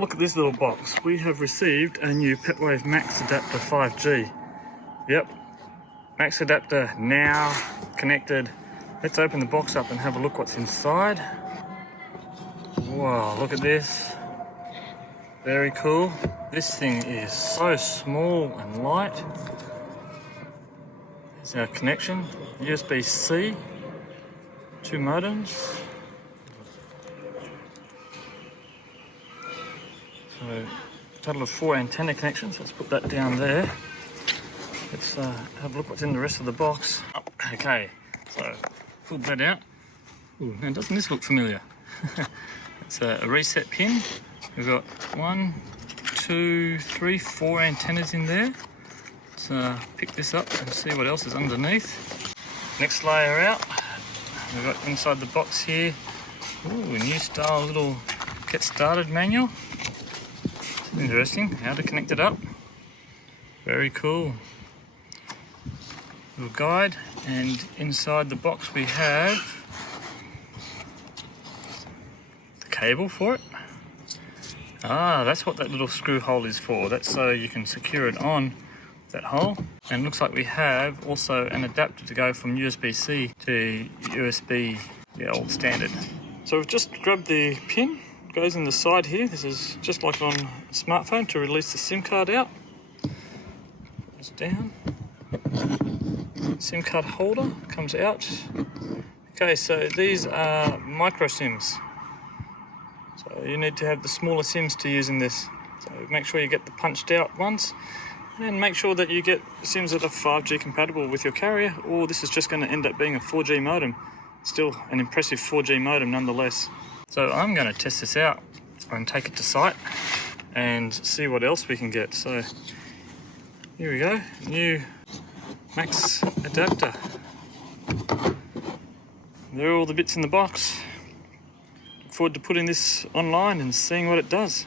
look at this little box. We have received a new Pepwave Max Adapter 5G. Yep, Max Adapter now connected. Let's open the box up and have a look what's inside. Wow, look at this. Very cool. This thing is so small and light. There's our connection. USB-C, 2 modems. So, a total of 4 antenna connections. Let's put that down there. Let's have a look what's in the rest of the box. Oh, okay, so pulled that out. Ooh, now doesn't this look familiar? It's a reset pin. We've got 1, 2, 3, 4 antennas in there. Let's pick this up and see what else is underneath. Next layer out. We've got inside the box here. Ooh, a new style little get started manual. Interesting, how to connect it up. Very cool. Little guide, and inside the box we have the cable for it. Ah, that's what that little screw hole is for. That's so you can secure it on that hole. And it looks like we have also an adapter to go from USB-C to USB, the old standard. So we've just grabbed the pin, it goes in the side here. This is just like on a smartphone to release the SIM card out. It's down. SIM card holder comes out. Okay, so these are micro SIMs. So you need to have the smaller SIMs to use in this. So make sure you get the punched out ones, and make sure that you get SIMs that are 5G compatible with your carrier, or this is just going to end up being a 4G modem. Still an impressive 4G modem nonetheless. So I'm going to test this out and take it to site and see what else we can get. So here we go, new Max Adapter. There are all the bits in the box. Look forward to putting this online and seeing what it does.